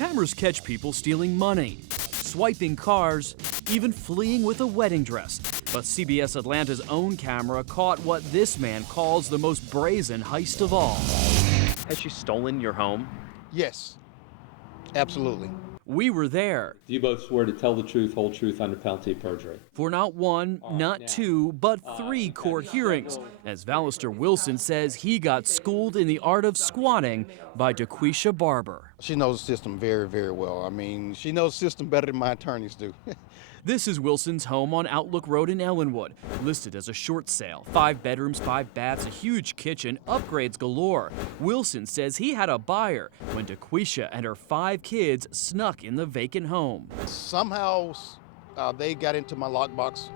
Cameras catch people stealing money, swiping cars, even fleeing with a wedding dress. But CBS Atlanta's own camera caught what this man calls the most brazen heist of all. Has she stolen your home? Yes, absolutely. We were there. Do you both swear to tell the truth, whole truth, under penalty of perjury? For not one, not two, but 3 court hearings, as Vallister Wilson says he got schooled in the art of squatting by Daquisha Barber. She knows the system very, very well. I mean, she knows the system better than my attorneys do. This is Wilson's home on Outlook Road in Ellenwood, listed as a short sale. 5 bedrooms, 5 baths, a huge kitchen, upgrades galore. Wilson says he had a buyer when Daquisha and her 5 kids snuck in the vacant home. Somehow they got into my lockbox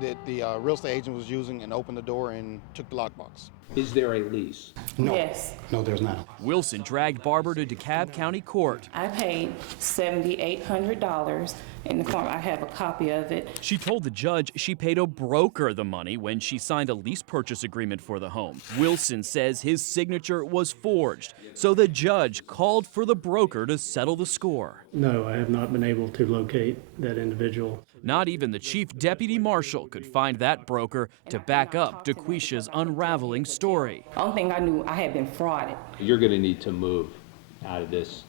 that the real estate agent was using and opened the door and took the lockbox. Is there a lease? No. Yes. No, there's not. Wilson dragged Barber to DeKalb County Court. I paid $7,800 in the form. I have a copy of it. She told the judge she paid a broker the money when she signed a lease purchase agreement for the home. Wilson says his signature was forged, so the judge called for the broker to settle the score. No, I have not been able to locate that individual. Not even the chief deputy marshal could find that broker to back up Daquisha's unraveling story. Only thing I knew, I had been frauded. You're going to need to move out of this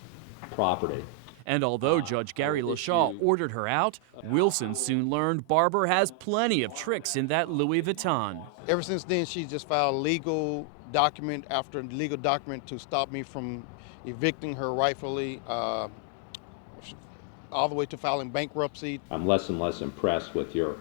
property. And although Judge Gary LaShaw ordered her out, Wilson soon learned Barber has plenty of tricks in that Louis Vuitton. Ever since then, she just filed legal document after legal document to stop me from evicting her rightfully, all the way to filing bankruptcy. I'm less and less impressed with your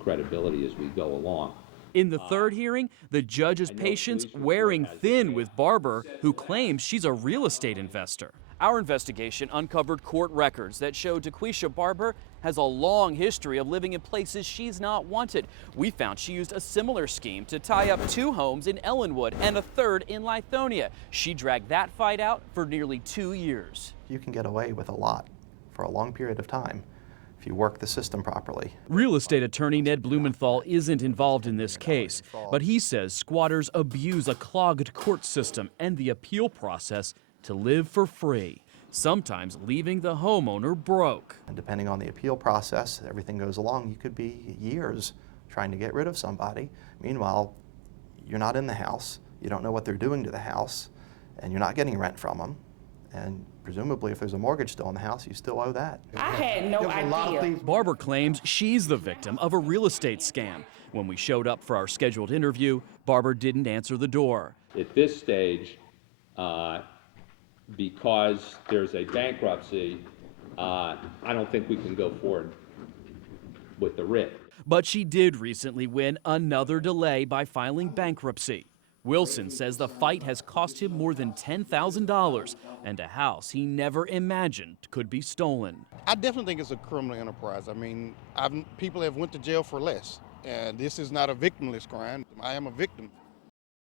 credibility as we go along. In the third hearing, the judge's patience wearing thin with Barber, who claims she's a real estate investor. Our investigation uncovered court records that show Daquisha Barber has a long history of living in places she's not wanted. We found she used a similar scheme to tie up 2 homes in Ellenwood and a 3rd in Lithonia. She dragged that fight out for nearly 2 years. You can get away with a lot for a long period of time if you work the system properly. Real estate attorney Ned Blumenthal isn't involved in this case, but he says squatters abuse a clogged court system and the appeal process to live for free, sometimes leaving the homeowner broke. And depending on the appeal process, everything goes along. You could be years trying to get rid of somebody. Meanwhile, you're not in the house, you don't know what they're doing to the house, and you're not getting rent from them. And presumably, if there's a mortgage still in the house, you still owe that. I had no idea. Barber claims she's the victim of a real estate scam. When we showed up for our scheduled interview, Barber didn't answer the door. At this stage, because there's a bankruptcy, I don't think we can go forward with the writ. But she did recently win another delay by filing bankruptcy. Wilson says the fight has cost him more than $10,000 and a house he never imagined could be stolen. I definitely think it's a criminal enterprise. I mean, people have went to jail for less. And this is not a victimless crime. I am a victim.